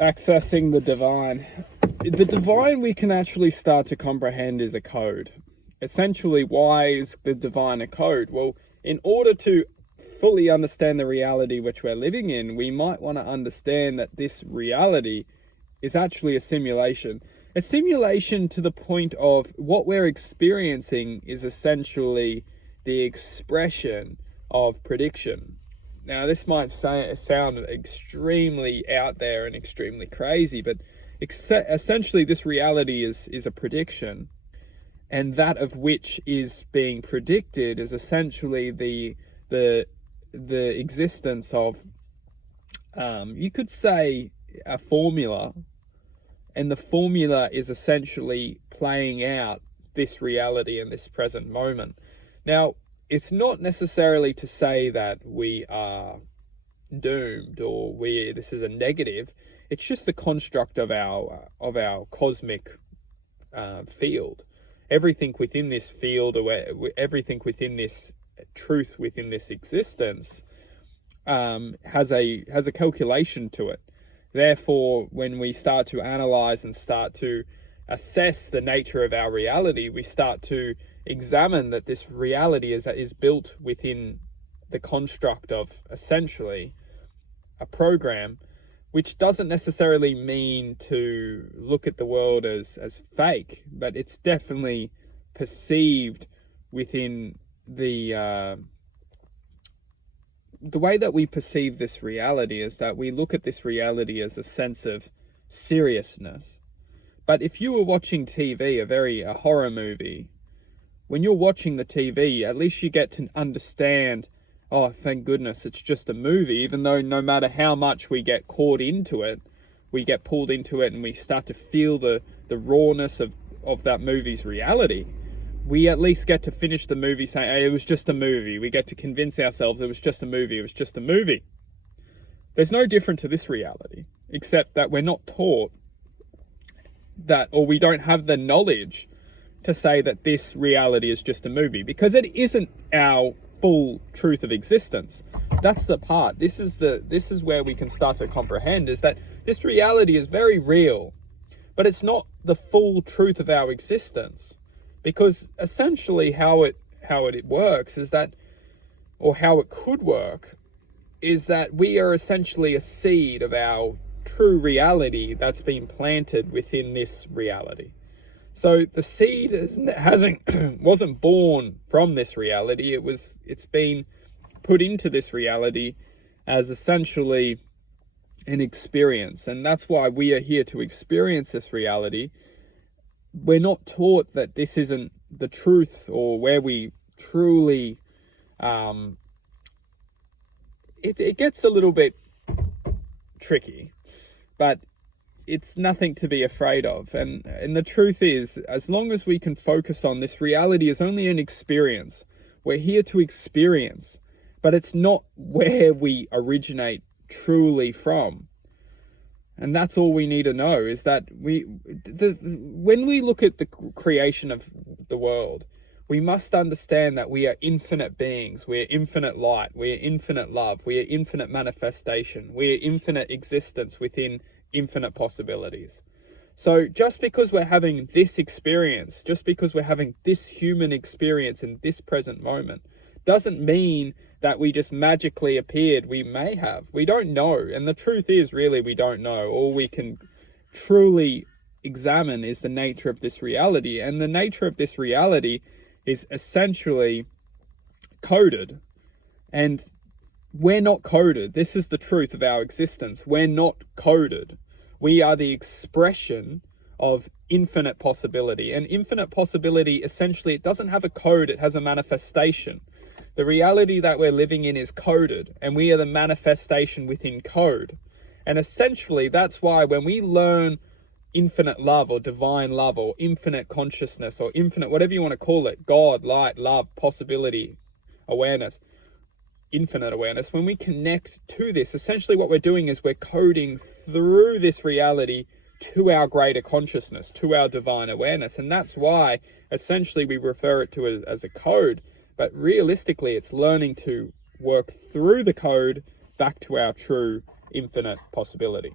Accessing the divine. The divine we can actually start to comprehend is a code. Essentially, why is the divine a code? Well, in order to fully understand the reality which we're living in, we might want to understand that this reality is actually a simulation. A simulation to the point of what we're experiencing is essentially the expression of prediction. Now, this might sound extremely out there and extremely crazy, but essentially this reality is a prediction, and that of which is being predicted is essentially the existence of, you could say, a formula, and the formula is essentially playing out this reality in this present moment. Now, it's not necessarily to say that we are doomed or this is a negative. It's just the construct of our cosmic field. Everything within this field, or everything within this truth, within this existence, has a calculation to it. Therefore, when we start to analyze and start to assess the nature of our reality, we start to examine that this reality is built within the construct of essentially a program, which doesn't necessarily mean to look at the world as fake, but it's definitely perceived within the way that we perceive this reality is that we look at this reality as a sense of seriousness. But if you were watching TV, a horror movie, when you're watching the TV, at least you get to understand, oh, thank goodness, it's just a movie, even though no matter how much we get caught into it, we get pulled into it and we start to feel the rawness of that movie's reality. We at least get to finish the movie saying, hey, it was just a movie. We get to convince ourselves it was just a movie. It was just a movie. There's no different to this reality, except that we're not taught that, or we don't have the knowledge to say that this reality is just a movie, because it isn't our full truth of existence. That's the part. This is where we can start to comprehend, is that this reality is very real, but it's not the full truth of our existence. Because essentially how it works is that, or how it could work, is that we are essentially a seed of our true reality that's been planted within this reality. So the seed wasn't born from this reality. It's been put into this reality as essentially an experience, and that's why we are here to experience this reality. We're not taught that this isn't the truth, or where we truly, it gets a little bit tricky, but it's nothing to be afraid of. And the truth is, as long as we can focus on this reality is only an experience. We're here to experience, but it's not where we originate truly from. And that's all we need to know, is that when we look at the creation of the world, we must understand that we are infinite beings. We are infinite light. We are infinite love. We are infinite manifestation. We are infinite existence within infinite possibilities. So just because we're having this experience, just because we're having this human experience in this present moment, doesn't mean that we just magically appeared. We may have. We don't know. And the truth is, really, we don't know. All we can truly examine is the nature of this reality. And the nature of this reality is essentially coded. And we're not coded. This is the truth of our existence. We're not coded. We are the expression of infinite possibility. And infinite possibility, essentially, it doesn't have a code. It has a manifestation. The reality that we're living in is coded, and we are the manifestation within code. And essentially, that's why when we learn infinite love or divine love or infinite consciousness or infinite, whatever you want to call it, God, light, love, possibility, awareness, infinite awareness, when we connect to this, essentially what we're doing is we're coding through this reality to our greater consciousness, to our divine awareness. And that's why essentially we refer it to as a code. But realistically, it's learning to work through the code back to our true infinite possibility.